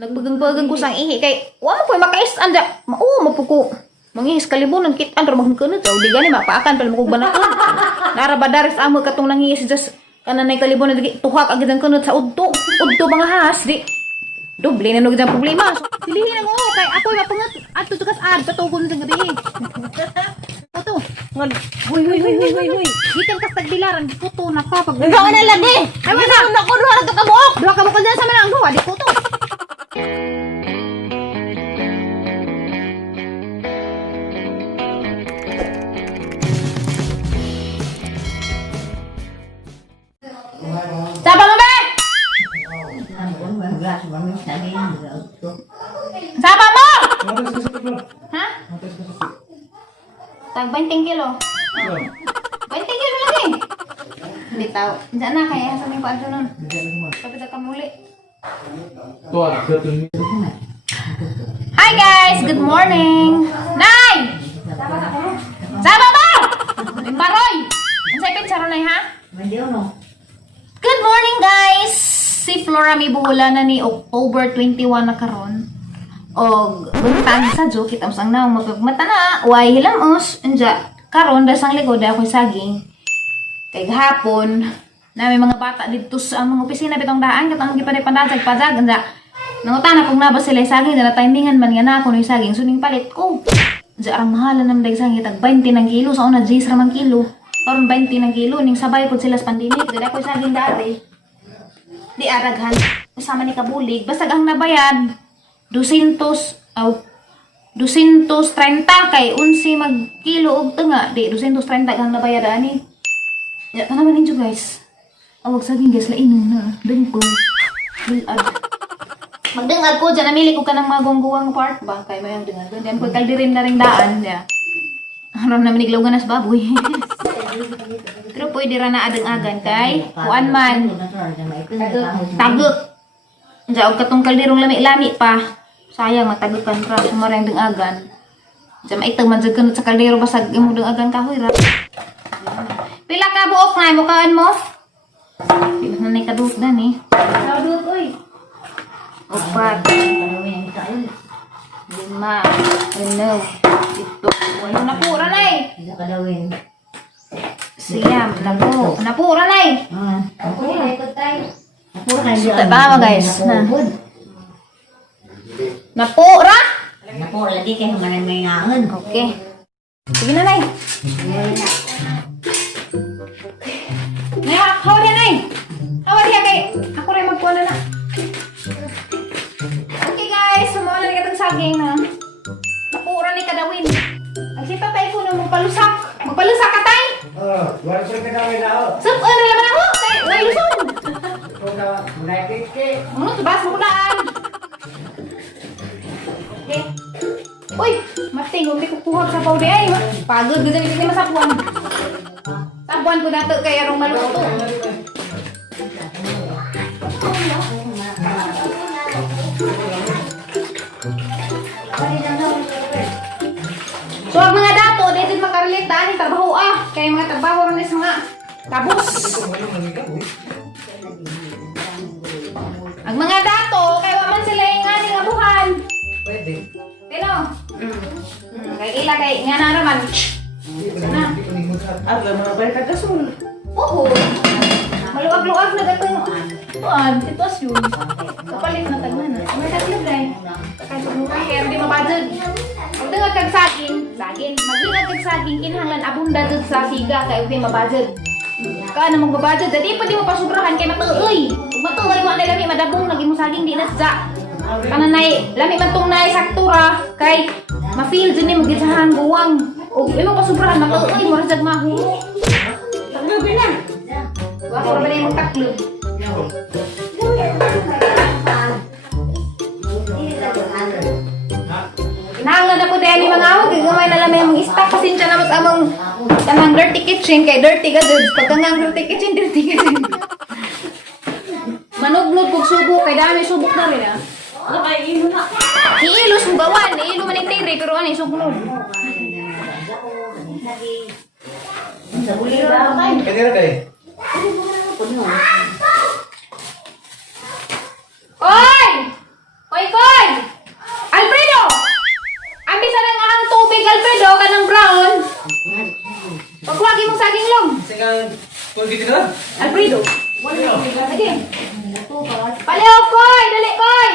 Nagbagang-bagang ko sang ihi kay wa mo koy makais anda. Mapuko. Mangihis kalibunan kit andro magkunot aw di gani mapaakan pala mo kog banaton. Narabadaris amo katong nangihis just kananay kalibunan di tuhak agad ang kunot sa udto. Udto mga has di. Doble na nung problema. So, pilihin na mo kay ako mapungot adto tukas patugon sa gabi. Oto. Ngod. Huy. Gikan kas tagbilaran di puto na ka pag. Ikaw na lagi. Ay wala na ko duha ka kabuok. Duha ka mo kanyan sa manang duha di puto. Sapa mo ba? Sapa mo! Ha? Tag 20 kilo. 20 kilo lagi. Hindi tao. Diyan na kaya sa mga paano nun. Kapit ka muli. Hi guys! Good morning! Nay! Sapa mo! Limbaroy! Ang saipin sa ronay ha? Good morning guys! Si Flora may buhula na ni October 21 na karon. Og buntag sa jo kita sang naong mapagmata na way hilamos anja karon dasang likod ako saging. Kay gahapon na may mga bata dito sa mga opisina bitong daan katong gipanay-pandasag pazag anja. Nangutana kung naba sila saging na timingan man nga na ako no saging suning palit ko. Anja arang mahalan nam dag saging tag 20 ng kilo sa una 10 ra man kilo. Karon 20 ng kilo ning sabay pud sila sa pandemic dili ako saging dati. Di araghan usama ni kabulig basta ang nabayad 200 230 kay unsi mag kilo og tunga di 230 ang nabayad ani. Ya tanaman ninyo guys. Awag saging guys lainon na dengko. Bilad. Magdengag ko dyan namili ko kanang mga gongguwang part ba kay mayang dengag. Diyan ko kaldirin na ring daan ya. Aron na maniglaw ganas baboy. Pero pwede ra na adang-agan kay kuan man. Tagok. Diyan og katong kaldirong lami-lami pa. Sayang matagukan ra sumarang dang-agan. Diyan maitag man jud kanut sa kaldero basag imong dang-agan kahoy ra. Pila ka buok na mo kaan mo? Pila na ni kaduk dan eh. Kaduk oy. Opat. 5. 6. 7. Ano na pura na eh? Siyam. Napura na eh. Tama guys. Napura? Napura lagi kay humanan may ngaon. Okay. Sige na nay. Nay, hawad yan nay. Hawad yan kay. Ako rin magkuha na. Okay guys, sumawala ni katong saging na. Napura ni kadawin. Ang sipa tayo ko na magpalusak. Magpalusak ka tay. Wala sila kadawin na ako. Sup, ano naman ako? Tay, way lusog. Ikaw na, munakiki. Subas mo daan. Okay. Uy, mating, hindi ko kuha sa pawde ay. Pagod, ganda hindi masapuan. Sapuan ko nato kay arong maluto. So, ang mga dato, dito makarelate daan yung trabaho kaya mga trabaho rin sa mga kabus. Ang mga dato, kaya waman sila yung aning abuhan. Pwede. Pero, kay ila kay nga na naman. Sana. Agla mga balik ka kasul. Oo. Maluwag-luwag na gato yung sitwasyon. Kapalit na tagman na. May tatlog guys. Kahit pagmukan kaya hindi mabadod. Magdungag kag saging. Magdungag kag saging. Kinahanglan abunda dun sa siga kaya hindi mabadod. Kaan na magbabadod. Dati pa di mo pasubrahan kay matuoy. Kung matuoy mo na lami madabong naging mo saging di nasda. Kananay, lami man tong naay saktura kay ma-feel din mo gitsahan buwang. O imo pasubrahan matuoy mo rasag mahu. Taglobi na. Wa ko ra ba na yung taklob. Nanglan na po dahil mga awag, gagamay na lang yung stock. Pasensya na mas among tanang dirty kitchen, kay dirty ka dudes. Pagkangang dirty kitchen. Manugnod kong subo, kay dami subok na rin Iilo sumbawan, iilo man yung tiri, pero ano yung sugnod. Kanira kayo? Oy! Oy ko! kang kung gitu na. Alfredo. Lagi. Paliw, Koy! Dali, Koy!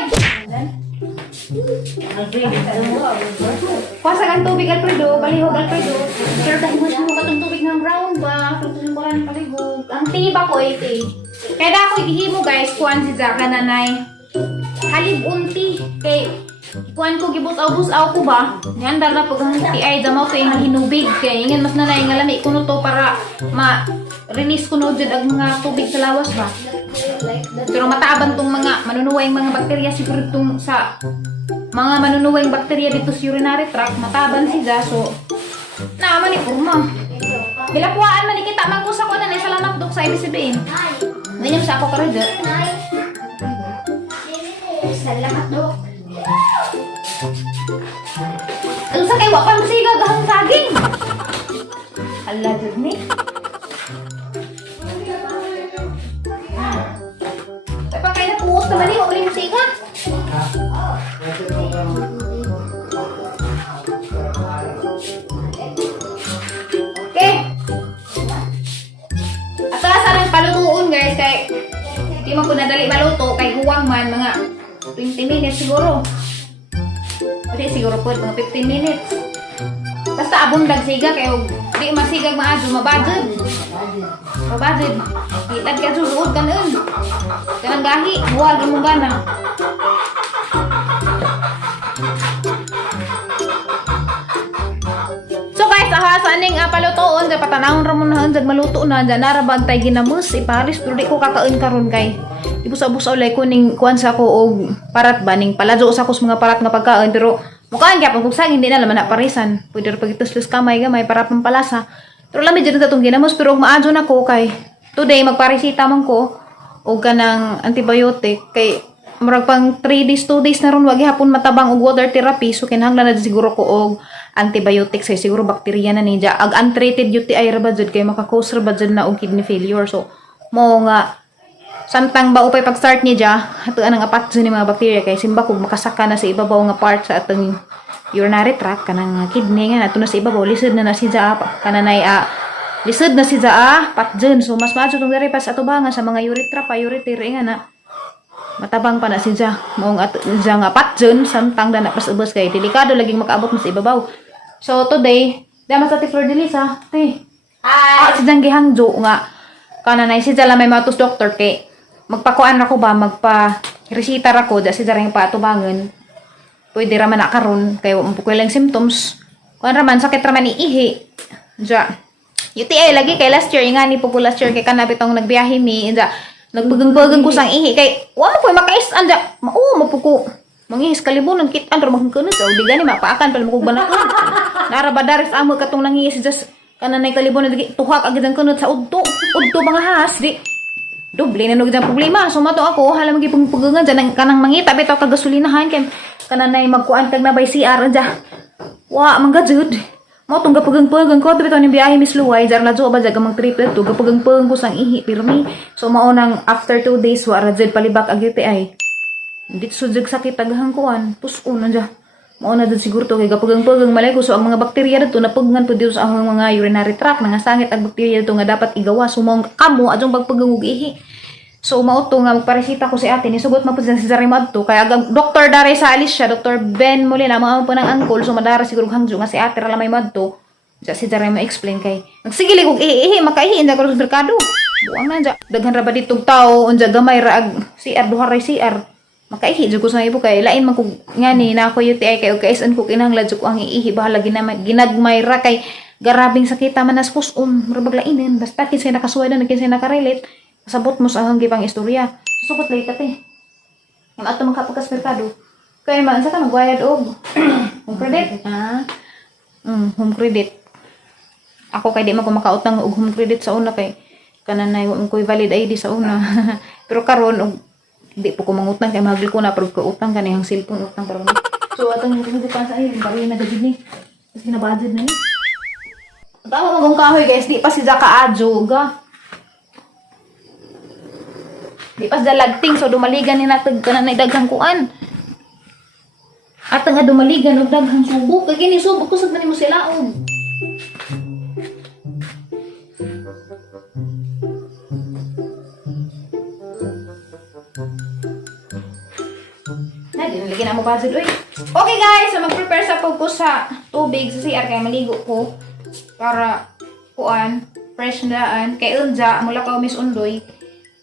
Kuha sa kang tubig, Alfredo. Palihog, Alfredo. Pero dahil mo siya mo katong tubig ng brown ba? Tutusin ko lang palihog. Ang tiba ko, iti. Kaya na ako ihimo, guys. Kuhan si Zaka nanay. Halib unti. Kay kuhan ko gibus-aw ko ba? Ngandar na pag ang ay damaw to yung hinubig. Kaya ingan mas nanay nga lami kuno to para ma-release kuno dyan ang mga tubig sa lawas ba? Pero mataban tong mga manunuwang mga bakterya siguro itong sa mga manunuwang bakterya dito sa urinary tract. Mataban siya. So, naaman ni Purma. Bilapuaan man ikita man ko sa kunan ay salamat dok sa ibig-sabihin. Ganyan sa ako karoon dyan. Salamat, Dok. Ano sa kay wapang sigag ang saging? Ala dyan ni. Ay pa kayo napuos naman ni, uling sigag. Okay. Asa sarang palutuon guys kay di man ko nadali maluto kay huwang man mga 20 minutes siguro. Pwede siguro po mga 15 minutes. Basta abundag siga kayo di masigag maadyo mabadjud. Mabadjud. Kitad ka susuod ka nun. Kanang gahi, huwag mo gana. So guys, sa aning palutoon sa patanahon ra mo na unjag maluto na dyan narabag tay ginamus iparis pero di ko kakaon karon kay ibus-abus ulay ko ning kuan sa ko og parat ba ning paladyo sa ko sa mga parat nga pagkaon pero mukhaan kaya pag hindi na laman na parisan pwede ra pagitus-lus kamay gamay para pampalasa pero lami dyan sa itong ginamus pero maadyo na ko kay today magparisita man ko og kanang antibiotic kay murag pang 3 days 2 days na ron wag hapon matabang og water therapy so kinahanglan na siguro ko og antibiotics kay siguro bakterya na niya ag untreated UTI ra ba jud kay maka-cause ra ba jud na og kidney failure so mo nga samtang ba upay pag-start niya hatuan ang apat ni mga bakterya kay simba kog makasaka na sa ibabaw nga part sa atong urinary tract kanang kidney nga nato na sa ibabaw lisod na siya kananay lisod na siya patjen so mas maayo tong diri pas ato ba nga sa mga urethra pa ureter nga na matabang pa na siya moong at siya nga patjen samtang na napasubos kay delikado laging makaabot mo sa ibabaw. So today, dama sa Flor de Lisa, si Jang gihangjo nga kananay si Jala may matus doctor kay magpakuan ra ko ba magpa-resita ra ko da si Jara yung patubangan. Pwede ra man na karon kay mo lang symptoms. Kuan ra man sakit ra man iihi. Ja. UTI lagi kay last year nga ni po last year kay kanabit tong nagbiyahe mi ja nagbugang-bugang ko sang ihi kay wa mo koy makais anda mapuko mangihis kalibunan kit andro magkunod o di gani mapaakan pala mo kog banakon narabadaris amo katong nangihis just kananay kalibunan di tuhak agad ang kunod sa udto mga has di doble na nugid ang problema so mato ako hala magipugpugangan dyan kanang mangita bitaw kag gasolinahan kay kananay magkuan kag nabay CR dya wa manggajud mo tong gapugang-pugang ko bitaw ni biyahe Miss Luway jar ladyo ba jaga mag trip to gapugang-pugang ko sang ihi pirmi so mao nang after 2 days wa ra jud palibak ag UTI dito sujud sakit tagahang kuan puson na dya mao na jud siguro to kay gapugang-pugang malay ko so ang mga bakterya dito napugnan pud dito sa ang mga urinary tract nangasangit ang bakterya dito nga dapat igawas so mao kamo adjong pagpugang og ihi so mao to nga magparesita ko si ate ni sugot mapud si Zarimad to kay aga doktor dare sa Alicia Dr. Ben Molina mao po nang angkol so madara siguro hangjo nga si ate ra lamay madto si Zarimad explain kay nagsigili og ihi makaihi inda ko sa merkado buang na dya daghan ra ba ditong tao unja gamay ra ag CR duha ra CR makaihi jud ko sa ibo kay lain man ko ngani na ako UTI kay og kaisan ko kinahanglan jud ko ang iihi bahala ginagmay ra kay garabing sakita man as puson murag lainin basta kinsay nakasuway na kinsay nakarelate sabot mo sa hanggi pang istorya susukot lay kate ang ato makapagkas merkado kay man sa ka nagwayad og home credit home credit ako kay di man ko makautang og home credit sa una kay kananay wa ko valid ID sa una pero karon og di po ko mangutang kay mahagil ko na pero ko utang kaniyang cellphone utang karon so atong credit pa sa iyo bari na gajud ni kasi na budget na ni tawo magong kahoy guys di pa si Jaka adjo ga di pas dalagting so dumaligan ni natag kanang daghang kuan at nga dumaligan og daghang subok kay kini subok kusog na nimo sila og na, dinalagyan na mo budget. Uy. Okay guys, so mag-prepare sa po sa tubig sa CR kaya maligo ko. Para kuan, fresh na daan. Kay unja, mula ka Miss Undoy.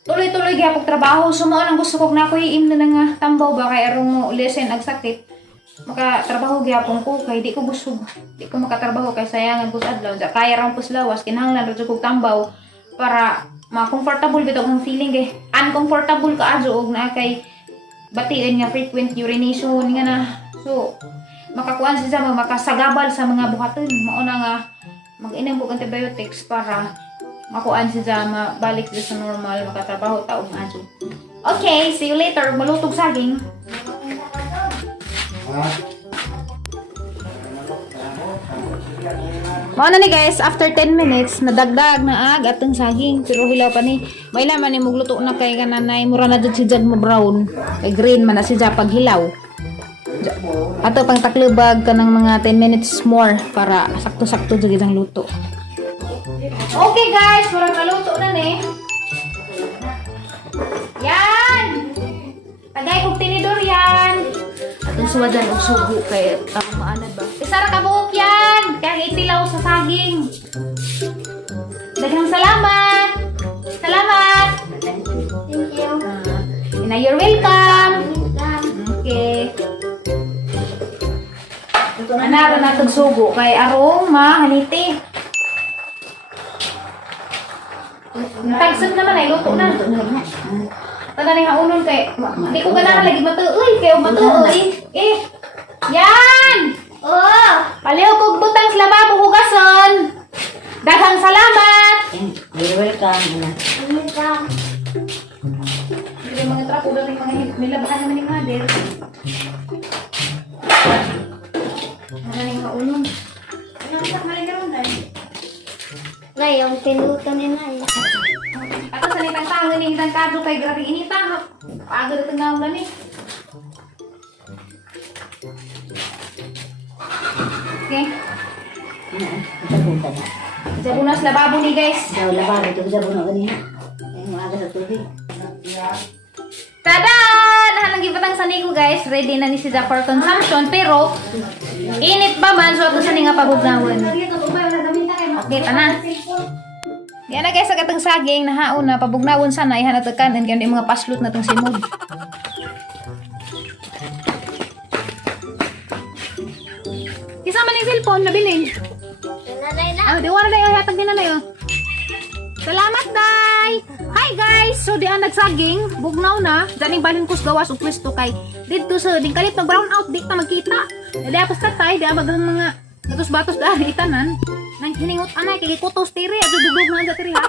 Tuloy-tuloy gyapon trabaho. Sumo nang gusto ko na ko iim na nga tambaw ba kay arong mo lesen ag sakit. Makatrabaho gyapon ko kay di ko busog. Di ko makatrabaho kay sayangan ko sa adlaw. Kaya ra pus lawas kinahanglan ra jud kog tambaw para ma-comfortable bitaw ang feeling kay uncomfortable ka adto og na kay batiin nga frequent urination nga na. So makakuan siya makasagabal sa mga buhaton. Mao na nga mag-inom og antibiotics para makuan siya mabalik siya sa normal makatrabaho taog adto. Okay, see you later. Malutog saging. Mao na ni guys, after 10 minutes nadagdag na ag atong saging pero hilaw pa ni. May laman ni mugluto na kay kananay mura na jud si Jad mo brown. Kay green man na si Jad pag hilaw. Ato pang taklubag kanang mga 10 minutes more para sakto-sakto jud ang luto. Okay guys, mura naluto na ni. Yan. Tagay kog tinidor yan. Atong suwadan og sugo kay ako maanad ba. Isara ka buhok yan. Kaya itilaw sa saging. Daghang salamat. Salamat. Thank you. And you're welcome. Okay. Anara na itong sugo kay arong mahaniti. Tagsad naman ay luto na. Taga na haulon kay di ko ganahan lagi matuoy kay matuoy. Yan. Oh, paliw kog butang sa lababo hugason. Daghang salamat. You're welcome. Welcome. Dili mga trapo daw ni mga nilabahan naman ni mother. Ano ning haulon? Ano sa maligaron dai? Ngayon, tinuto ni Nay. Ato sa nitang tangon ni hitang kadto kay grabe inita. Pagod at ngawla ni. Okay. Jabunas lababo ni guys. Daw lababo ito sa buno kanina. Ay maaga sa tubig. Tada! Nahanang gibatang sani ko guys. Ready na ni si for consumption pero init pa man so ato sa nga pabugnawan. Okay, tanan. Yan na guys, sa katang saging na haon na pabugnawon sana ihan at kanan kaya mga paslot na tong simod. Kisama ning cellphone nabilin. Nanay na. Ah, di wala na yung hatag din na yun. Salamat, Day! Hi, guys! So, di ang nagsaging, bugnaw na. Daning balin kus gawas o pwesto kay dito sa ding kalit na brown out, di ta magkita. Di apos tatay, di abagang mga batos-batos dahil itanan. Nang hiningot anay, kay kutos tiri, at dudubog na sa tiri, ha?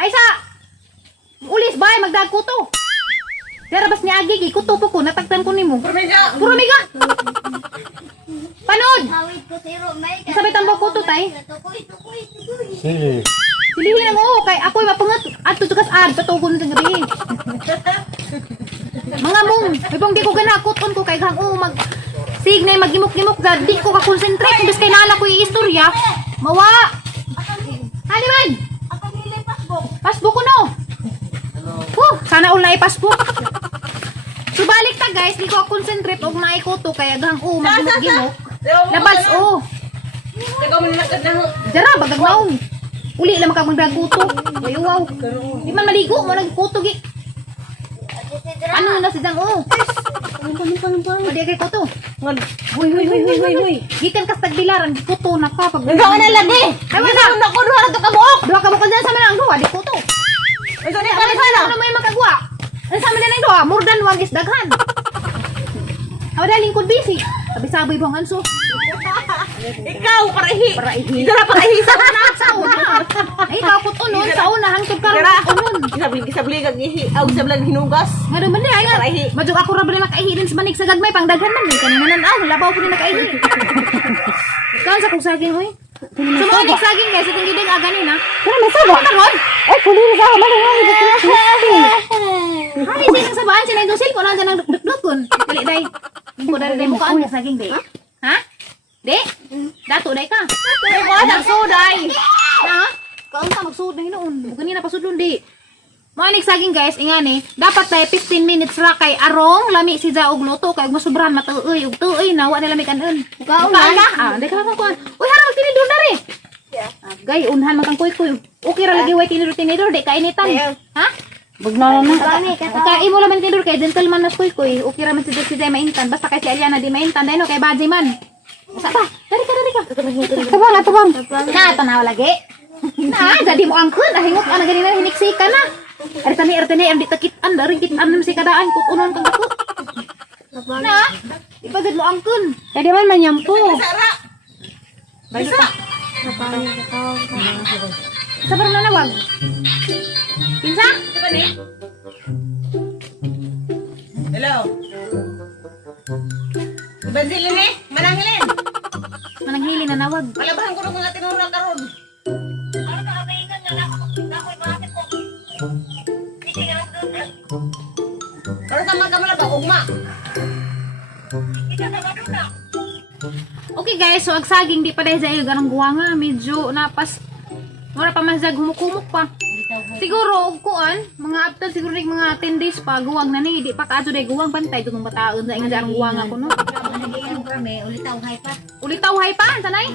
Ay, sa! Ulis, bay, magdagkuto! Darabas ni Agi, kuto po ko, natagtan ko ni mo. Puro miga! Panood! Sabi tambok ko to, tay. Sige. Pilihin mo, kay ako'y mapungat at tutukas ad, patugon sa gabi. Mga mong, may pang di ko ganakuton ko kay gang mag signay magimok-gimok ga, di ko ka-concentrate, bis kay nala ko yung istorya. Mawa! Ano man? Pasbook ko no. Sana all na i-pasbook. So balik ta guys, di ko concentrate og naay ko to kaya gang magimok-gimok. Labas Jara bagag naong. Uli lang makapagdaguto. Ay wow. Di man maligo mo nagkuto gi. Ano na si Dang Madi kay kuto. Huy. Gikan kas tagbilaran kuto na ka pag. Ikaw na lagi. Ay wala na ko duha ka kabuok. Duha ka mo kanyan sa manang duha di kuto. Ay gani Ano sana may makagwa. Ano sa manang duha more than wagis daghan. Awda lingkod busy. Sabi-sabi bang anso. Ikaw parahi. Dara parahi sa na sa una. Ay kapot unon sa una hangtod karon unon. Gisabli kag ihi. Aw gisablan hinugas. Ngado man ay nga. Majug ako ra bali makaihi din sa manig sa gagmay pang daghan man kanina nan labaw ko din nakaihi. Kan sa kog saging hoy. Sumanig saging guys itong giding aganin ha. Pero may sabo karon. Ay puli sa man ay Ay sing sa baan sinay dosil ko nandiyan nang dukduk kon. Dali day. Ko dari day mukaan sa saging day. Ha? Di? Dato day ka. Ay ko nang suday. Ha? Kaon ka magsuday noon. Kanina pa sudlon di. Manik saging guys, ingani, dapat tayo 15 minutes ra kay arong lami si Jaog luto kay masubran matuoy ug tuoy nawa nila mi kanon. Kaon ka? Dai ka lang kuan. Uy harang tinidor na ri. Gay unhan man kang kuy-kuy. Okay ra lagi way tinidor di kainitan. Ha? Bugnaw na kani Kay mo laman tinidor kay gentleman na kuy-kuy. Okay ra man si Jay maintan basta kay si Aliana di maintan dai no kay Baji man. Usa pa? Dari ka. Tubang. Na tanaw lagi. Na jadi mo angkon hingot ana ganina hiniksika na. Artani ang ditakitan dari kitan si kadaan kut unon kang dako. Na, ipagad mo angkon. Kaya man manyampo. Bisa. Sabar na nawag. Pinsa? Saka ni? Hello. Bansilin eh. Manangilin. Mananghili na nawag. Malabahan ko ng mga tinura karon. Pero sama ka malaba, ugma. Okay guys, so agsaging di pa dahil sa iyo ganang guwanga. Medyo napas. Mura pa masag humukumok pa. Siguro, kuan, mga after siguro rin mga 10 days pa, guwang na ni. Di pa kaado dahil guwang pantay. Itong bataon sa inga jarang guwang ako, no? Ulitaw hay pa, sanay?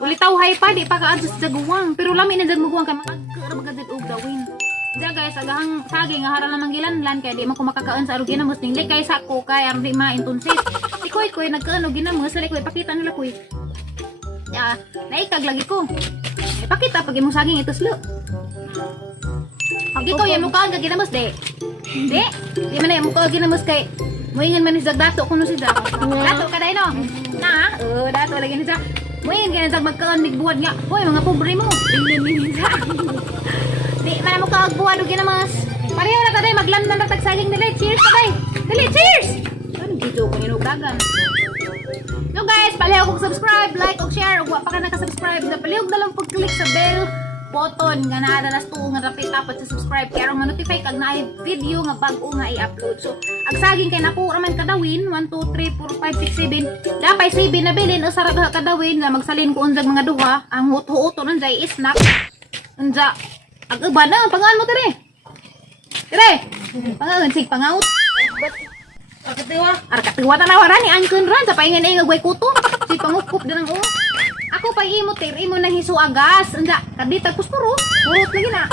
Ulitaw hay pa, di pa kaado sa guwang. Pero lami na dyan guwang kay makagkara magkazit og dawin. Diyan guys, agahang saging, ahara lamang gilanlan, kaya di man ko makakaon sa aro ginamos. Ningli kay sako, kaya aron di ma-intunsit. Si Koy, nagkaan og ginamos, sa likoy, pakita nila Koy. Ya, naikag lagi ko. Pakita pag imong saging ituslo. Pag ikaw yung mukhaan ka ginamos, de. De? Di man na yung mukhaan ginamos kay muingan man ni Zag dato kuno si Zag. Dato ka dahil no? Na? Oo, dato lagi ni Zag. Muingan ka na Zag magkaan nigbuwad nga. Hoy, mga pobre mo. Tingnan ni Zag. Di man na mukhaan buwad o ginamos. Pareho na taday, maglandan na tagsaging nila. Cheers taday. Dali, cheers! Ano dito kung inugagan? So guys, palihog kong subscribe, like, o share. Ug wa pa ka nakasubscribe, na palihog na lang pag-click sa bell button nga naa na tuo nga rapid dapat sa subscribe kaya ma notify kag naay video nga bag-o nga i-upload. So agsaging kay napo raman kadawin 1 2 3 4 5 6 7 dapay 7 na bilin usara ka kadawin nga magsalin ko unjag mga duha ang huto-huto nanjay snack unja ag-uban na pangaan mo dire. Dire. Pangaan sig pangaut. Arkatiwa tanawa ni angkon ran sa paingan ay ngagway kuto. Si pangukup din ang o. Ako pa imo tir imo nang hisu agas. Anda kadita kuspuro. Urot lagi na.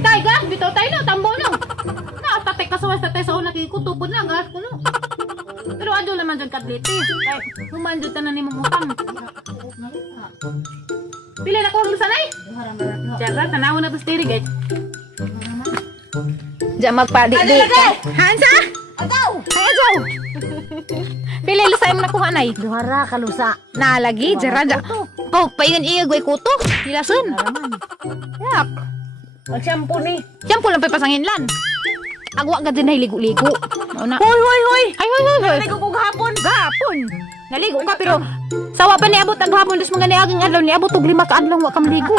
Tay gas bitaw tay no tambo no. Na tatek ka sa tatay sa una kay kutupod na gas kuno. Pero adyo naman jud kadliti. Kay humanjud tanan nimo utang. Pila na ko ang sanay? Jara tanaw na to stiri guys. Diyan magpadi-di ka. Hansa? Agaw! Ay, agaw! Pili lusa yung nakuha na eh. Duhara kalusa. Nalagi, jara. Oh, paingan-ingag way kuto. Hilason. Yak. Mag-shampoo ni. Shampoo lang pasangin lan. Agwa ka din na ligo-ligo. Hoy! Ay, hoy! Naligo ko gahapon. Gapon. Naligo ka pero sawa pa ni abot ang hapon dos mga niagang adlaw ni abot og 5 ka adlaw wa ka maligo.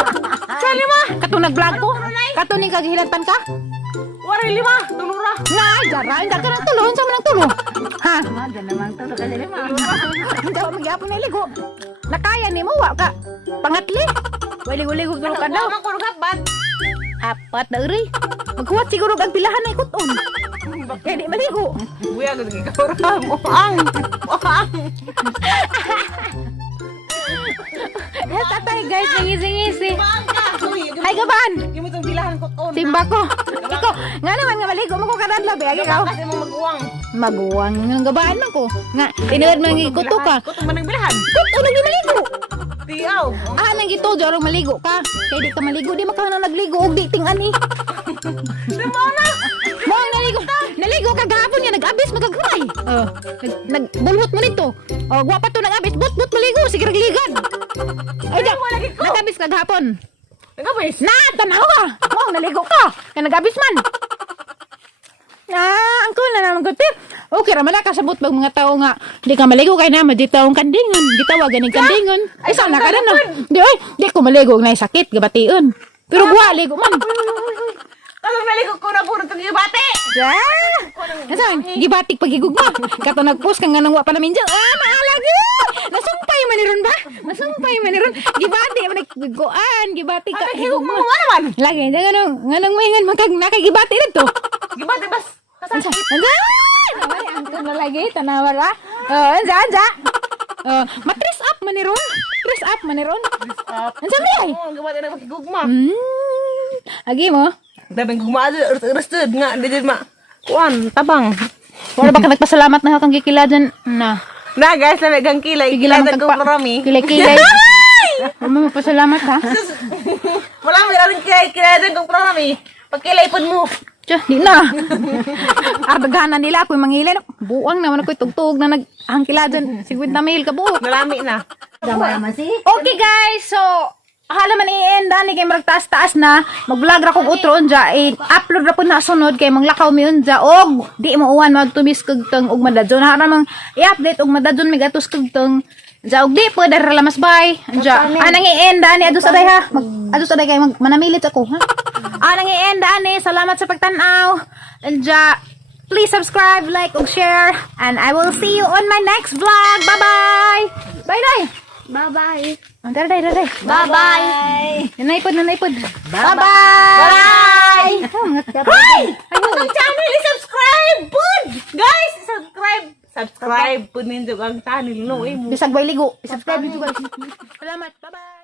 Sali ma? Katong nag-vlog ko. Katong ning kagihilatan ka? Waray 5, tulura. Nay, jara, ka nang tulo, unsa man ang tulo? Ha? Diyan naman to ka dili ma. Hindi ako magyapon na ligo. Nakaya ni mo, wa ka. Pangatli. Ligo-ligo ka ka daw. Wala ko gabat. Apat na uri. Magkuwat siguro ang pilahan na ikuton. Kaya di maligo. Buya ko lagi ka Muang. Tatay guys, nangisi-ngisi. Bangka. Hay gaban. Yung itong bilahan ko ton. Timba ko. Ikaw, nga naman nga maligo mo ko kadadla ba? Ikaw. Kasi mo mag-uwang. Maguwang ng gabaan man ko. Nga, tinuod man ng ikuto ka. Kutong man ng bilahan. Kuto lagi maligo. Tiyaw. Ah, nang ito, jarang maligo ka. Kaya di ka maligo, di makahanang nagligo og di ting-ani. Simona. Mo ang naligo. Naligo ka gahapon nga nag-abis magagray. Nagbulhot mo nito. Oh, gwa pa to nag-abis. But maligo sige ragligan. Ay, da. Nag-abis ka gahapon. Nagabis. Na, tanawa. Mo ang naligo ka. Kaya nag-abis man. Ang cool na naman gutip. Okay, ramala kasabot bang mga tao nga di ka maligo kay na maditawong kandingon. Gitawagan ng kandingon. Ay, saan na ka na? Di ko maligo na sakit gabation. Pero gwa ligo man. Kalau naligo ko na puro itong ibate. Nasaan? Gibatik pagigugma. Kato nag-post ka nga nang wa pa namin dyan. Maalagi! Nasumpay maniron ba? Masumpay maniron. Gibati man nagguan, gibati ka. Higugma mo naman. Lagi nganong mahingan magkag nakagibati dito. Gibati bas. Ansa? Nawari angkon na lagi tanawara. Ansa. Matris up maniron. Tris up maniron. Ansa mi ay? Oh, gibati na higugma. Agi mo. Dabing gugma urus-urus nga di ma. Kuan, tabang. Wala ba ka nagpasalamat na kang gikiladan na. Na guys, na megang kilay. Pigilan Kilay mo ko marami. Kilay-kilay. Wala mo pasalamat ha. Wala mo rin kilay ko marami. Pagkilay pud mo. Tiyo, di na. Ardaghanan nila ako'y mangilay. Buwang naman ako'y tugtog na naghangkiladan. 50 mil ka buok. Marami na. Dama naman si. Okay guys, so hala man i-enda ni kay magtaas-taas na mag-vlog ra kog utro unja i-upload ra pud na sunod kay manglakaw mi unja og di mo uwan magtumis kag teng og madadyon ha ramang i-update og madadyon mi gatos kag teng ja og di pud ra lamas bay unja anang i-enda ni adus aday ha adus aday kay manamilit ako ha anang i-enda ni salamat sa pagtan-aw unja please subscribe, like ug share and I will see you on my next vlog. Bye bye. Bye. Bye-bye. Daray. Bye-bye. Nanaypod. Bye! Hi! Ang channel subscribe pud. Guys, subscribe pud ninyo ang channel no. Bisag bay ligo. Subscribe nyo guys. Salamat. Bye-bye.